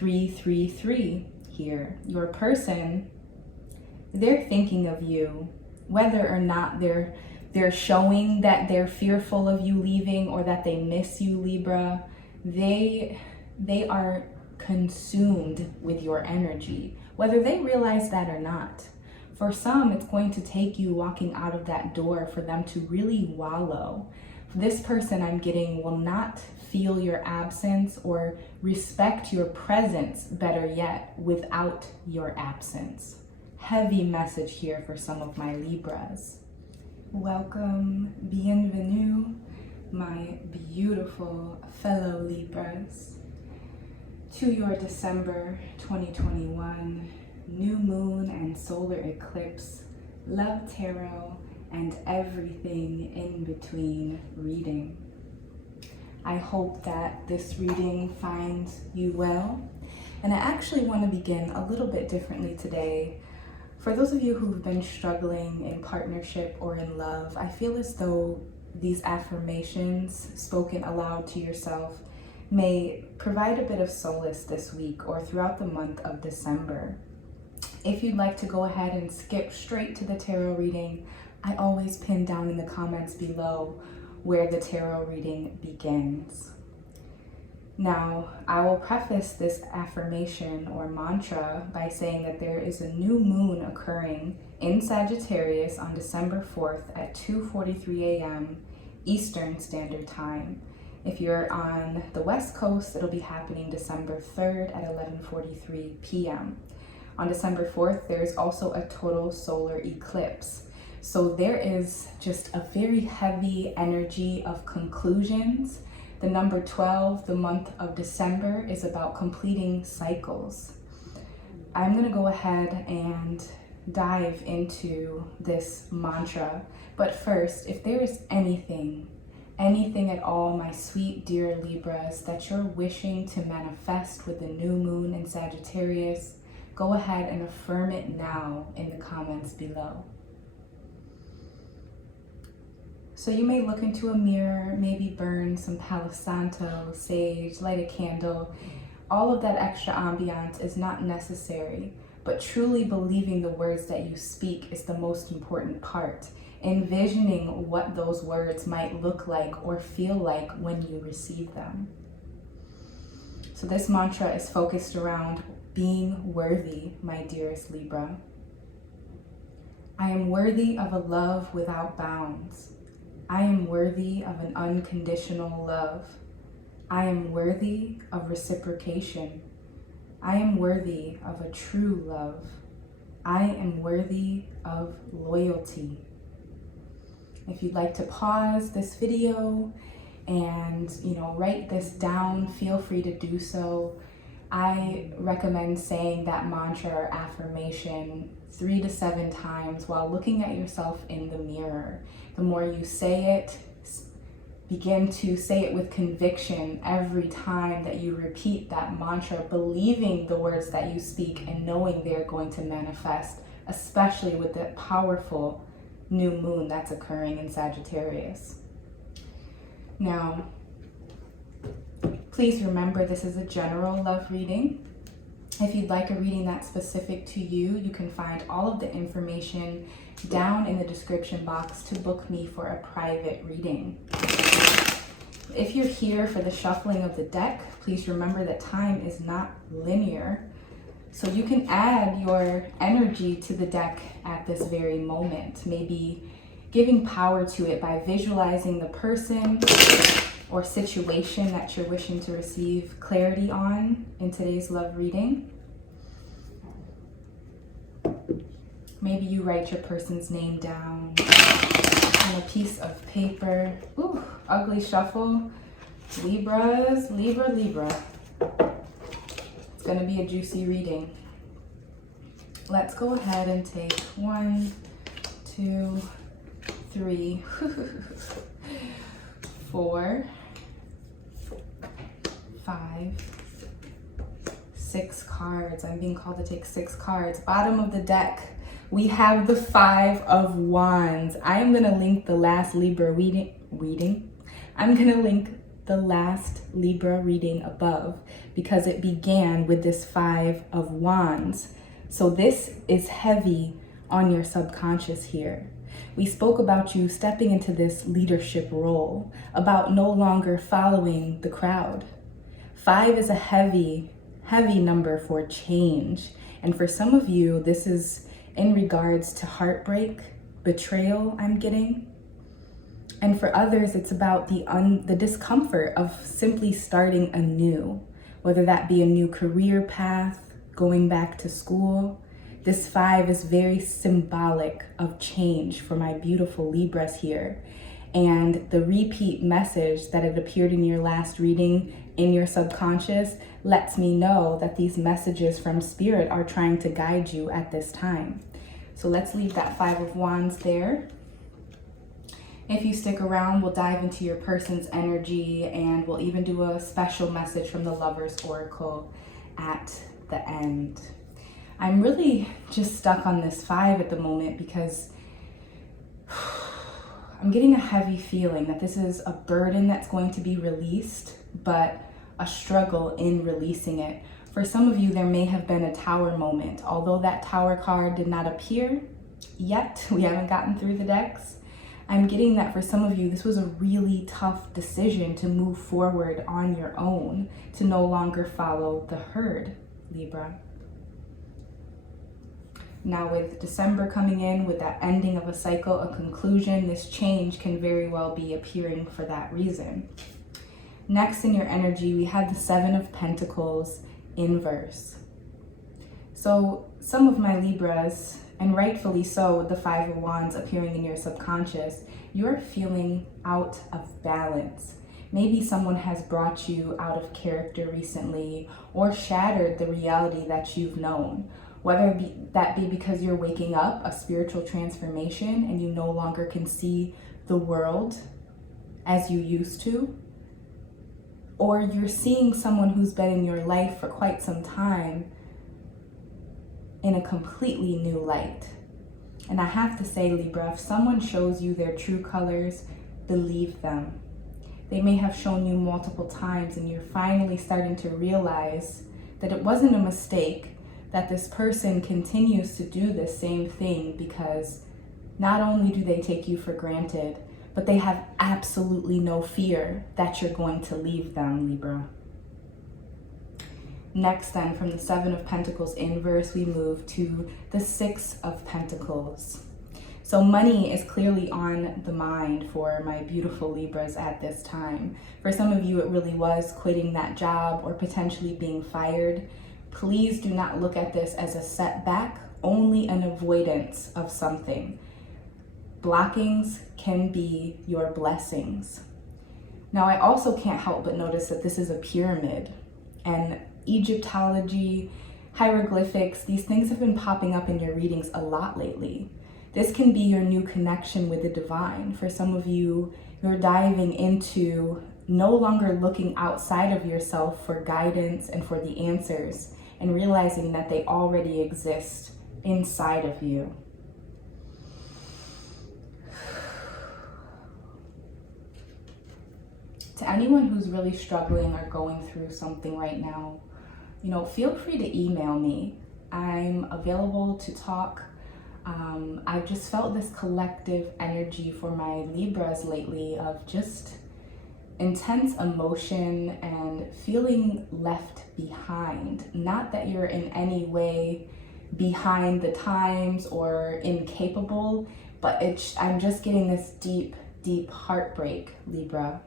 333 here. Your person, they're thinking of you, whether or not they're showing that they're fearful of you leaving or that they miss you, Libra. They are consumed with your energy, whether they realize that or not. For some, it's going to take you walking out of that door for them to really wallow. This person I'm getting will not feel your absence or respect your presence, better yet, without your absence. Heavy message here for some of my Libras. Welcome, bienvenue, my beautiful fellow Libras, to your December 2021 new moon and solar eclipse, love tarot, and everything in between reading. I hope that this reading finds you well, and I actually want to begin a little bit differently today. For those of you who've been struggling in partnership or in love, I feel as though these affirmations spoken aloud to yourself may provide a bit of solace this week or throughout the month of December. If you'd like to go ahead and skip straight to the tarot reading, I always pin down in the comments below where the tarot reading begins. Now, I will preface this affirmation or mantra by saying that there is a new moon occurring in Sagittarius on December 4th at 2:43 a.m. Eastern Standard Time. If you're on the West Coast, it'll be happening December 3rd at 11:43 p.m. On December 4th, there's also a total solar eclipse. So there is just a very heavy energy of conclusions. The number 12, the month of December, is about completing cycles. I'm gonna go ahead and dive into this mantra. But first, if there's anything at all, my sweet dear Libras, that you're wishing to manifest with the new moon in Sagittarius, go ahead and affirm it now in the comments below. So you may look into a mirror, maybe burn some Palo Santo, sage, light a candle. All of that extra ambiance is not necessary, but truly believing the words that you speak is the most important part. Envisioning what those words might look like or feel like when you receive them. So this mantra is focused around being worthy, my dearest Libra. I am worthy of a love without bounds. I am worthy of an unconditional love. I am worthy of reciprocation. I am worthy of a true love. I am worthy of loyalty. If you'd like to pause this video and write this down, feel free to do so. I recommend saying that mantra or affirmation 3 to 7 times while looking at yourself in the mirror. The more you say it, begin to say it with conviction every time that you repeat that mantra, believing the words that you speak and knowing they're going to manifest, especially with the powerful new moon that's occurring in Sagittarius. Now, please remember this is a general love reading. If you'd like a reading that's specific to you, you can find all of the information down in the description box to book me for a private reading. If you're here for the shuffling of the deck, please remember that time is not linear. So you can add your energy to the deck at this very moment, maybe giving power to it by visualizing the person or situation that you're wishing to receive clarity on in today's love reading. Maybe you write your person's name down on a piece of paper. Ooh, ugly shuffle. Libras, Libra. It's gonna be a juicy reading. Let's go ahead and take 1, 2, 3, 4, 5, 6 cards. I'm being called to take 6 cards. Bottom of the deck, we have the 5 of Wands. I am going to link the last Libra reading. I'm going to link the last Libra reading above because it began with this 5 of Wands. So this is heavy on your subconscious here. We spoke about you stepping into this leadership role, about no longer following the crowd. 5 is a heavy number for change. And for some of you, this is in regards to heartbreak, betrayal, I'm getting. And for others, it's about the discomfort of simply starting anew, whether that be a new career path, going back to school. This 5 is very symbolic of change for my beautiful Libras here. And the repeat message that had appeared in your last reading in your subconscious lets me know that these messages from Spirit are trying to guide you at this time. So let's leave that 5 of Wands there. If you stick around, we'll dive into your person's energy and we'll even do a special message from the Lover's Oracle at the end. I'm really just stuck on this 5 at the moment because I'm getting a heavy feeling that this is a burden that's going to be released, but a struggle in releasing it. For some of you, there may have been a Tower moment. Although that Tower card did not appear yet, we haven't gotten through the decks. I'm getting that for some of you, this was a really tough decision to move forward on your own, to no longer follow the herd, Libra. Now with December coming in, with that ending of a cycle, a conclusion, this change can very well be appearing for that reason. Next in your energy, we had the 7 of Pentacles inverse. So some of my Libras, and rightfully so, with the 5 of Wands appearing in your subconscious, you're feeling out of balance. Maybe someone has brought you out of character recently or shattered the reality that you've known. Whether that be because you're waking up, a spiritual transformation, and you no longer can see the world as you used to, or you're seeing someone who's been in your life for quite some time in a completely new light. And I have to say, Libra, if someone shows you their true colors, believe them. They may have shown you multiple times and you're finally starting to realize that it wasn't a mistake, that this person continues to do the same thing because not only do they take you for granted, but they have absolutely no fear that you're going to leave them, Libra. Next then, from the 7 of Pentacles inverse, we move to the 6 of Pentacles. So money is clearly on the mind for my beautiful Libras at this time. For some of you, it really was quitting that job or potentially being fired. Please do not look at this as a setback, only an avoidance of something. Blockings can be your blessings. Now, I also can't help but notice that this is a pyramid, and Egyptology, hieroglyphics, these things have been popping up in your readings a lot lately. This can be your new connection with the divine. For some of you, you're diving into no longer looking outside of yourself for guidance and for the answers, and realizing that they already exist inside of you. To anyone who's really struggling or going through something right now, feel free to email me. I'm available to talk. I've just felt this collective energy for my Libras lately of just intense emotion and feeling left behind. Not that you're in any way behind the times or incapable, but I'm just getting this deep, deep heartbreak, Libra.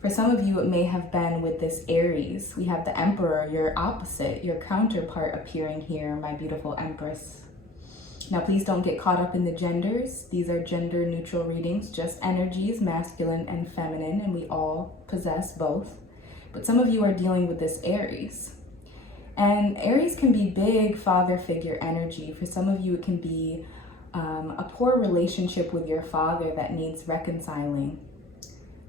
For some of you, it may have been with this Aries. We have the Emperor, your opposite, your counterpart appearing here, my beautiful Empress. Now, please don't get caught up in the genders. These are gender neutral readings, just energies, masculine and feminine, and we all possess both. But some of you are dealing with this Aries. And Aries can be big father figure energy. For some of you, it can be a poor relationship with your father that needs reconciling.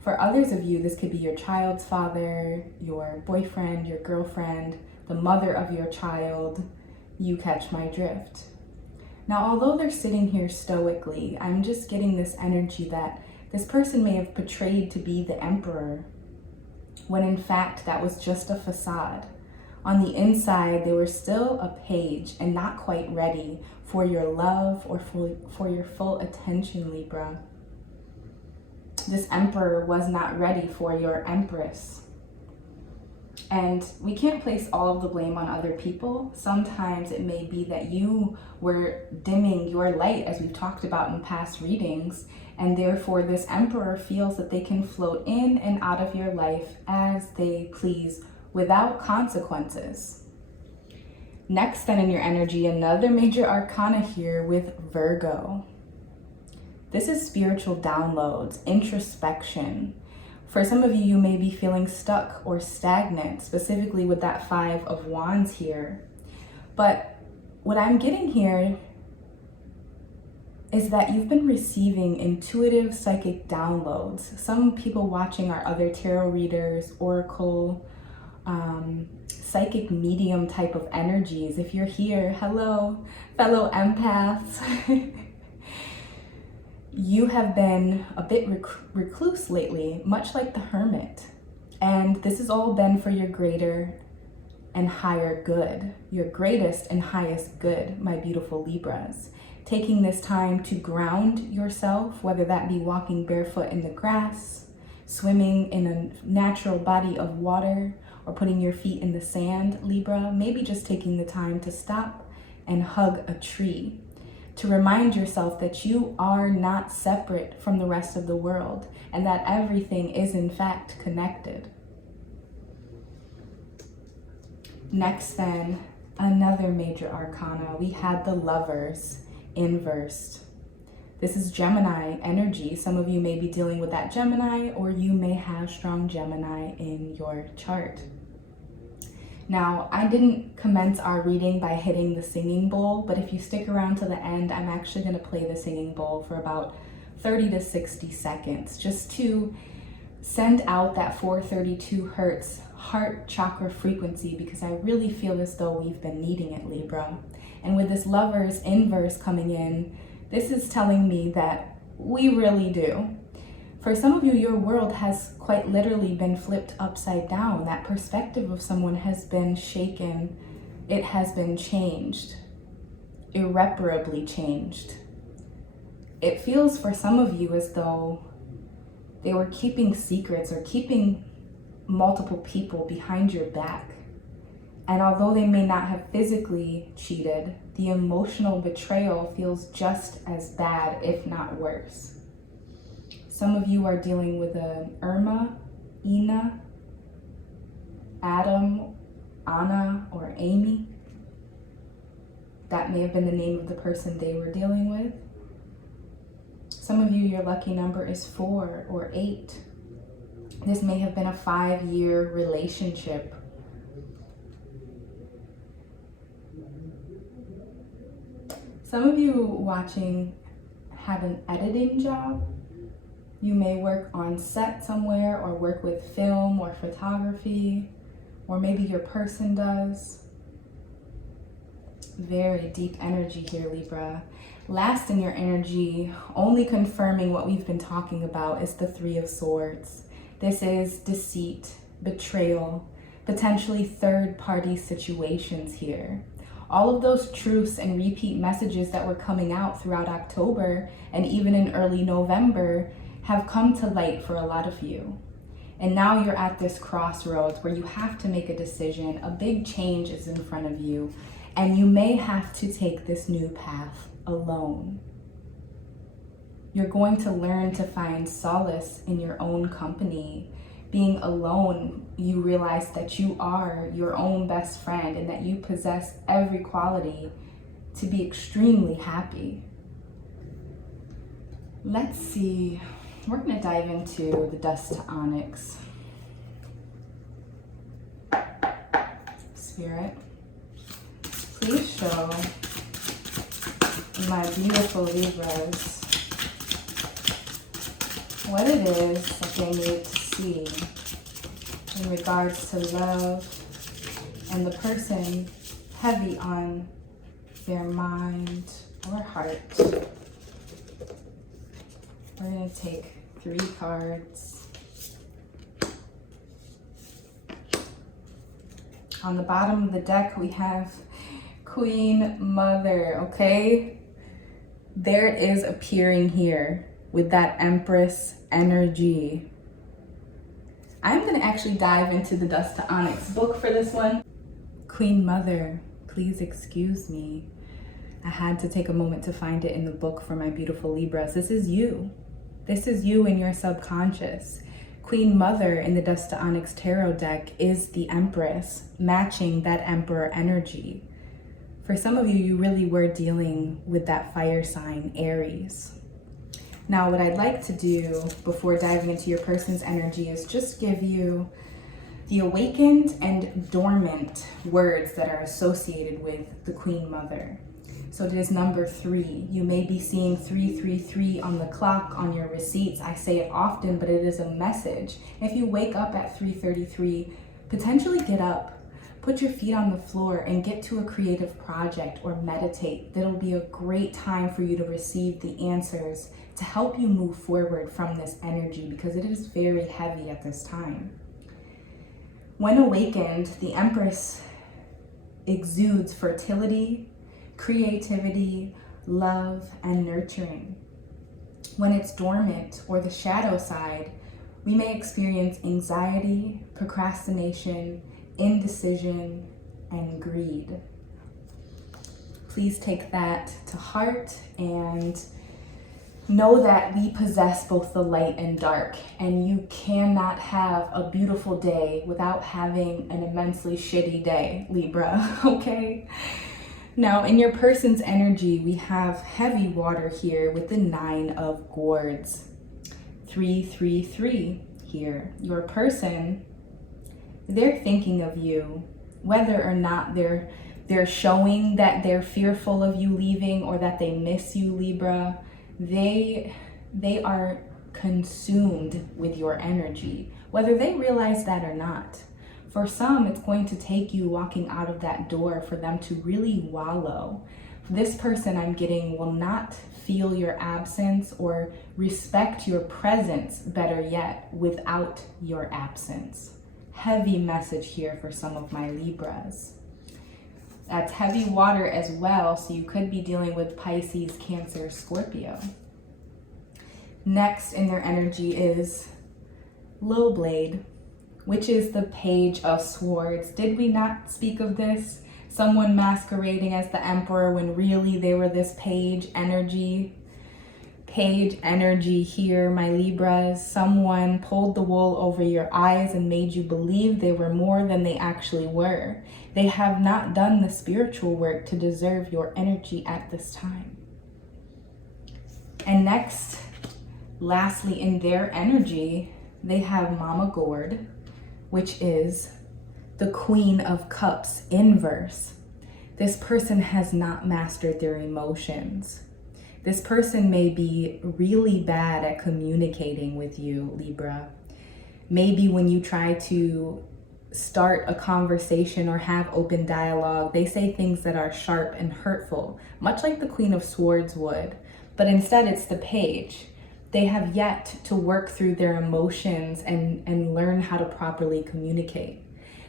For others of you, this could be your child's father, your boyfriend, your girlfriend, the mother of your child. You catch my drift. Now, although they're sitting here stoically, I'm just getting this energy that this person may have portrayed to be the emperor, when in fact that was just a facade. On the inside, they were still a page and not quite ready for your love or for your full attention, Libra. This Emperor was not ready for your Empress. And we can't place all of the blame on other people. Sometimes it may be that you were dimming your light, as we've talked about in past readings, and therefore this Emperor feels that they can float in and out of your life as they please without consequences. Next then in your energy, another major arcana here with Virgo. This is spiritual downloads, introspection. For some of you, you may be feeling stuck or stagnant, specifically with that 5 of Wands here. But what I'm getting here is that you've been receiving intuitive psychic downloads. Some people watching are other tarot readers, oracle, psychic medium type of energies. If you're here, hello, fellow empaths. You have been a bit recluse lately, much like the Hermit. And this has all been for your greater and higher good, your greatest and highest good, my beautiful Libras. Taking this time to ground yourself, whether that be walking barefoot in the grass, swimming in a natural body of water, or putting your feet in the sand, Libra. Maybe just taking the time to stop and hug a tree, to remind yourself that you are not separate from the rest of the world and that everything is in fact connected. Next then, another major arcana. We had the Lovers inversed. This is Gemini energy. Some of you may be dealing with that Gemini, or you may have strong Gemini in your chart. Now, I didn't commence our reading by hitting the singing bowl, but if you stick around to the end, I'm actually going to play the singing bowl for about 30 to 60 seconds, just to send out that 432 hertz heart chakra frequency, because I really feel as though we've been needing it, Libra. And with this Lovers inverse coming in, this is telling me that we really do. For some of you, your world has quite literally been flipped upside down. That perspective of someone has been shaken. It has been changed, irreparably changed. It feels for some of you as though they were keeping secrets or keeping multiple people behind your back. And although they may not have physically cheated, the emotional betrayal feels just as bad, if not worse. Some of you are dealing with a Irma, Ina, Adam, Anna, or Amy. That may have been the name of the person they were dealing with. Some of you, your lucky number is 4 or 8. This may have been a 5-year relationship. Some of you watching have an editing job. You may work on set somewhere or work with film or photography, or maybe your person does. Very deep energy here, Libra. Last in your energy, only confirming what we've been talking about, is the 3 of Swords. This is deceit, betrayal, potentially third-party situations here. All of those truths and repeat messages that were coming out throughout October and even in early November have come to light for a lot of you. And now you're at this crossroads where you have to make a decision. A big change is in front of you, and you may have to take this new path alone. You're going to learn to find solace in your own company. Being alone, you realize that you are your own best friend and that you possess every quality to be extremely happy. Let's see. We're going to dive into the Dust II Onyx. Spirit, please show my beautiful Libras what it is that they need to see in regards to love and the person heavy on their mind or heart. We're going to take 3 cards. On the bottom of the deck, we have Queen Mother, okay? There it is appearing here with that Empress energy. I'm gonna actually dive into the Dust II Onyx book for this one. Queen Mother, please excuse me. I had to take a moment to find it in the book for my beautiful Libras. This is you. This is you in your subconscious. Queen Mother in the Dust II Onyx tarot deck is the Empress, matching that Emperor energy. For some of you, you really were dealing with that fire sign, Aries. Now, what I'd like to do before diving into your person's energy is just give you the awakened and dormant words that are associated with the Queen Mother. So it is number 3. You may be seeing 333 on the clock, on your receipts. I say it often, but it is a message. If you wake up at 3:33, potentially get up, put your feet on the floor and get to a creative project or meditate. That'll be a great time for you to receive the answers to help you move forward from this energy, because it is very heavy at this time. When awakened, the Empress exudes fertility, creativity, love, and nurturing. When it's dormant or the shadow side, we may experience anxiety, procrastination, indecision, and greed. Please take that to heart and know that we possess both the light and dark, and you cannot have a beautiful day without having an immensely shitty day, Libra, okay? Now, in your person's energy, we have heavy water here with the 9 of Gourds. 333 here. Your person, they're thinking of you, whether or not they're showing that they're fearful of you leaving or that they miss you, Libra. They are consumed with your energy, whether they realize that or not. For some, it's going to take you walking out of that door for them to really wallow. This person I'm getting will not feel your absence or respect your presence, better yet, without your absence. Heavy message here for some of my Libras. That's heavy water as well, so you could be dealing with Pisces, Cancer, Scorpio. Next in their energy is Low Blade, which is the Page of Swords. Did we not speak of this? Someone masquerading as the Emperor when really they were this page energy. Page energy here, my Libras. Someone pulled the wool over your eyes and made you believe they were more than they actually were. They have not done the spiritual work to deserve your energy at this time. And next, lastly, in their energy, they have Mama Gourd, which is the Queen of Cups inverse. This person has not mastered their emotions. This person may be really bad at communicating with you, Libra. Maybe when you try to start a conversation or have open dialogue, they say things that are sharp and hurtful, much like the Queen of Swords would. But instead, it's the Page. They have yet to work through their emotions and learn how to properly communicate.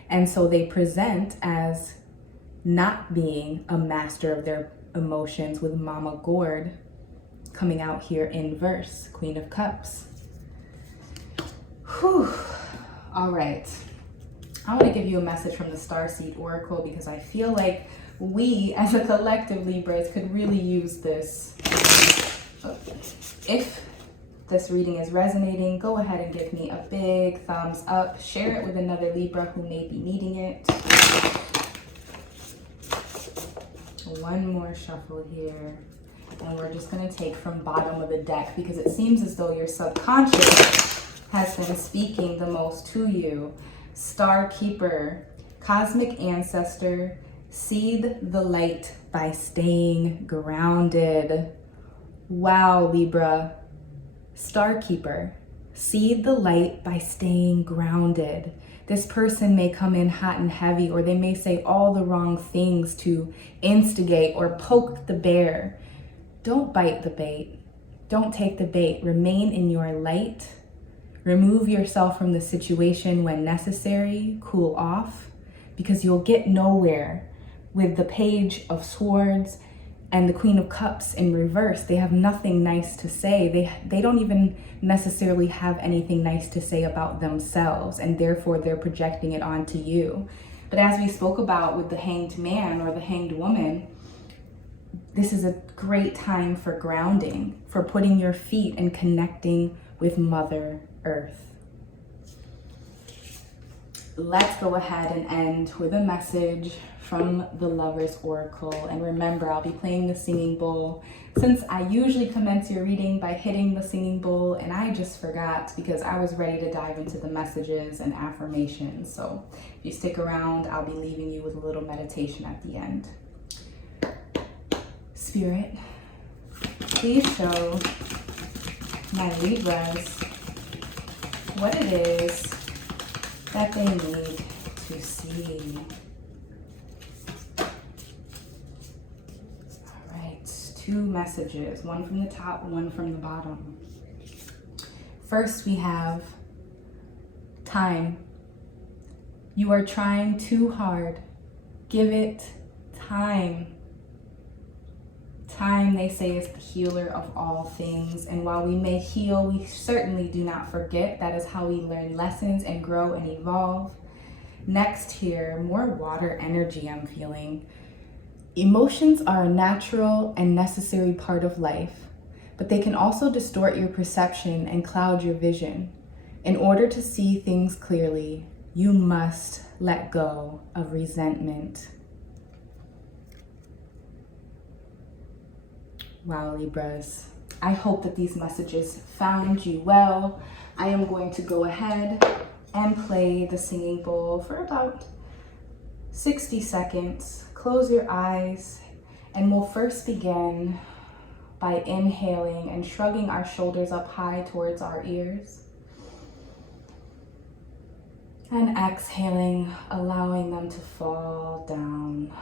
And so they present as not being a master of their emotions, with Mama Gourd coming out here in verse, Queen of Cups. Whew. All right. I want to give you a message from the Starseed Oracle because I feel like we as a collective Libras could really use this. If this reading is resonating, go ahead and give me a big thumbs up. Share it with another Libra who may be needing it. One more shuffle here. And we're just going to take from bottom of the deck because it seems as though your subconscious has been speaking the most to you. Star Keeper, Cosmic Ancestor, seed the light by staying grounded. Wow, Libra. Star Keeper, seed the light by staying grounded. This person may come in hot and heavy, or they may say all the wrong things to instigate or poke the bear. Don't bite the bait. Don't take the bait. Remain in your light. Remove yourself from the situation when necessary. Cool off. because you'll get nowhere with the Page of Swords and the Queen of Cups in reverse. They have nothing nice to say. They don't even necessarily have anything nice to say about themselves, and therefore they're projecting it onto you. But as we spoke about with the Hanged Man or the Hanged Woman, this is a great time for grounding, for putting your feet and connecting with Mother Earth. Let's go ahead and end with a message from the Lover's Oracle. And remember, I'll be playing the singing bowl, since I usually commence your reading by hitting the singing bowl, and I just forgot because I was ready to dive into the messages and affirmations. So if you stick around, I'll be leaving you with a little meditation at the end. Spirit, please show my Libras what it is that they need to see. All right, 2 messages, one from the top, one from the bottom. First, we have time. You are trying too hard. Give it time. Time, they say, is the healer of all things. And while we may heal, we certainly do not forget. That is how we learn lessons and grow and evolve. Next here, more water energy I'm feeling. Emotions are a natural and necessary part of life, but they can also distort your perception and cloud your vision. In order to see things clearly, you must let go of resentment. Wow, Libras, I hope that these messages found you well. I am going to go ahead and play the singing bowl for about 60 seconds. Close your eyes, and we'll first begin by inhaling and shrugging our shoulders up high towards our ears. And exhaling, allowing them to fall down.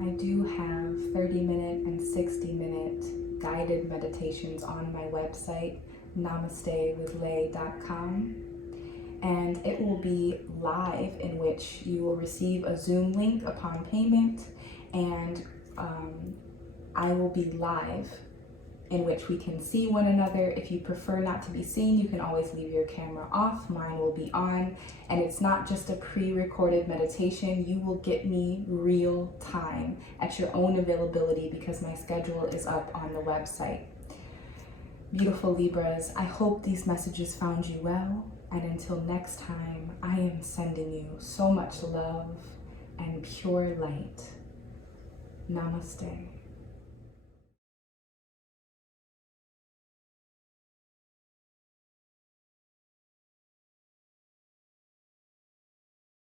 I do have 30-minute and 60-minute guided meditations on my website, namastewithlae.com, and it will be live, in which you will receive a Zoom link upon payment, and I will be live, in which we can see one another. If you prefer not to be seen, you can always leave your camera off. Mine will be on, and it's not just a pre-recorded meditation. You will get me real time at your own availability, because my schedule is up on the website. Beautiful Libras, I hope these messages found you well, and until next time, I am sending you so much love and pure light. Namaste.